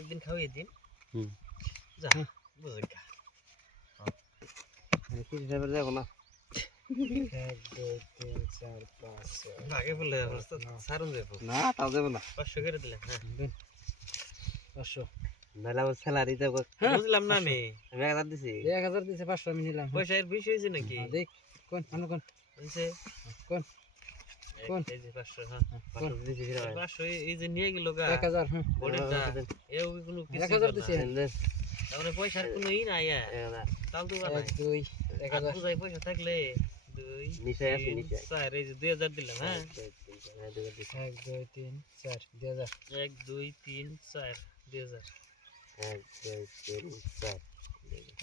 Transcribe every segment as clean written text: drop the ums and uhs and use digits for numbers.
একদিন খাওয়াই দিন যা বুঝে গা কি হিসাবে যাবো না 1 2 3 4 5 6 ভাগে বলে সারুন যাবো না তাও যাবো না 500 করে দিলেন হ্যাঁ দিন 500 নাহলে আমার স্যালারি যাবো বুঝলাম না আমি 1000 দিছি 1000 দিছে 500 আমি নিলাম পয়সা এর বেশি হয়েছে নাকি দেখ কোন আনো কোন হয়েছে কোন কোন এই যে 500 হ্যাঁ 500 দিছি ফিরে 500 এই যে নিয়ে গেল গা 1000 হ্যাঁ বড়টা এও কোনো কিছু 1000 দিছি তাহলে পয়সার কোনো ই নাই তাও তো বানাই 1 2 1000 বুঝাই পয়সা থাকলে 2 নিচে আছে নিচে 4 এই যে 2000 দিলাম হ্যাঁ 1 2 3 4 2000 1 2 3 4 2000 1 2 3 4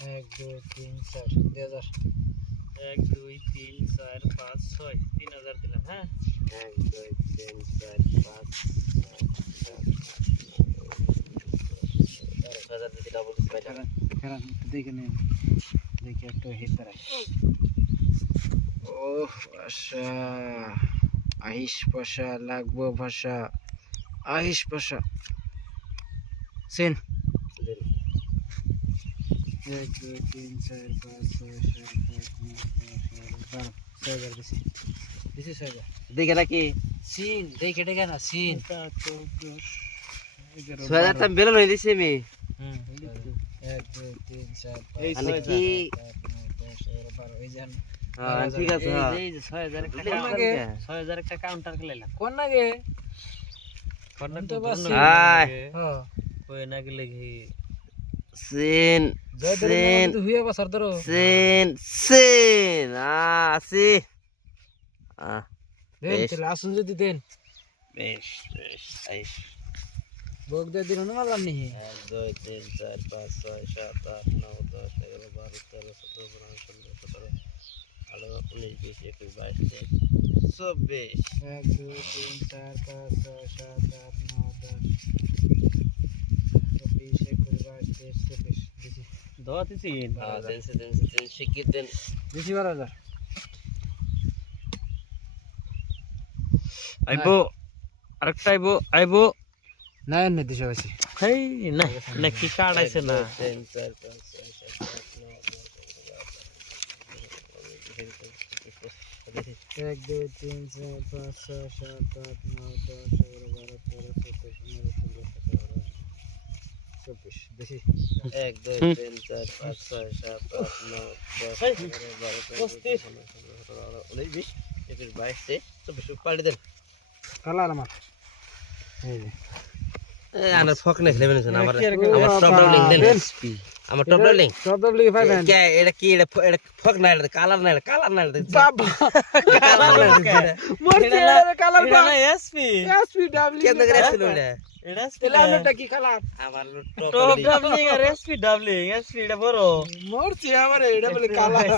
1 2 3 4 2000 1 2 3 4 5 6 3000 দিলাম হ্যাঁ 1 2 3 4 5 1000 দিছি ডাবল দিছি ভাই খারাপ দেখে নেন দেখি একটা হিট দাঁড়ায় ও ভাষা আহিস ভাষা লাগবো ভাষা আহিস ভাষা সেন 1 2 3 4 5 6 7 8 9 10 11 12 দিছি দিছি 6000 দেখে নাকি সিন দেখে দেখে না সিন 6000 টাকা বেলন হয়ে দিছি আমি 1 2 3 4 এই 5 মানে কি 10 11 12 এই জান হ্যাঁ ঠিক আছে হ্যাঁ এই যে 6000 একটা কোন লাগে? 6000 একটা কাউন্টার খেলাইলাম কোন লাগে কর্নার তো তো বাস আয়। হ্যাঁ কই না গেলে কি সিন জয় ধরে সিন তো হুইয়া বসার ধরো সিন সিন আসি দেন বেশ। চলে আসুন যদি দেন বেশ বেশ আইস বক দে দিন না মারলাম নি 1 2 3 4 5 6 7 8 9 10 11 12 13 14 15 16 17 18 19 20 21 22 23 1 2 3 4 5 6 7 8 9 10 20 21 22 23 দিছি দোয়াতিছি দেন শিখিয়ে দেন দিছি 12000 আইবো আরেকটা আইবো না এনে দিছো বেশি হেই না না কি কার্ড আছে না 3 4 5 6 7 1 2 3 4 5 6 7 8 9 10 11 12 13 14 15 16 17 24 দিছি 1 2 3 4 5 6 7 8 9 10 11 12 13 14 15 16 17 18 19 20 21 22 পাল্টে দেন কালার আমার এই যে আনার ফক নে খেলবেন না আমার আমার টপ ডাবলিং দেন আমার টপ ডাবলিং সব দবলি পাইবেন কে এটা কি এটা ফক না এটা কালার না এটা বাবা কালার না মরছে কালার এটা না এসপি এসপি ডাবলি কেন করে আসলো এটা এটা এলা আমারটা কি কালার আমার টপ টপ ডাবলিং আর এসপি ডাবলিং এসপি এটা বড় মরছে আমার এটা বলে কালার